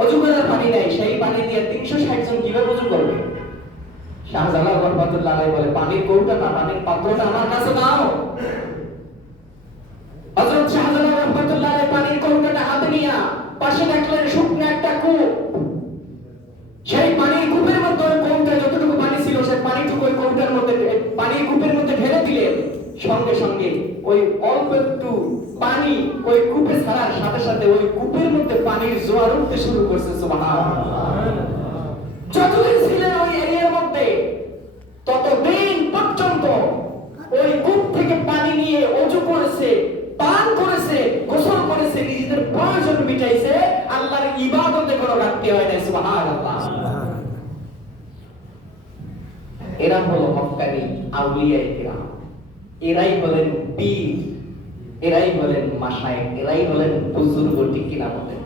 অজু করার পানি নাই, সেই পানি দিয়ে 360 জন কিভাবে অজু করবে? শাহজালাল রহমাতুল্লাহ আলাইহি বলে, পানির কৌটাটা, পানির পাত্রটা আমার কাছে দাও। হযরত শাহজালাল রহমাতুল্লাহ আলাইহি পানির কৌটাটা হাতে নিয়ে পাশে দেখলেন শুকনো একটা কূপ। সেই পানির কূপের মধ্যে ওই কৌটায় যতটুকু পানি ছিল সেই পানিটুকু ওই কৌটার মধ্যে, পানির কূপের মধ্যে ঢেলে দিলেন। সঙ্গে সঙ্গে ওই অল্প একটু পানি ওই কূপে ছাড়ার সাথে সাথে ওই কূপের মধ্যে পানির জোয়ার উঠতে শুরু করছে। সুবহানাল্লাহ। যতদিন ছিলেন ওই এরিয়ার মধ্যে ততদিন পর্যন্ত ওই কূপ থেকে পানি নিয়ে অজু করেছে, পান করেছে, গোসল করেছে, নিজেদের প্রয়োজন মিটাইছে, আল্লাহর ইবাদতে কোনো ঘাটতি হয় না। সুবহানাল্লাহ। এরা হলো হক্কানি আউলিয়া কিরাম, এরাই হলেন পীর, এরাই হলেন মাশায়েখ, এরাই হলেন বুজুর্গ, ঠিক কিনা বলেন?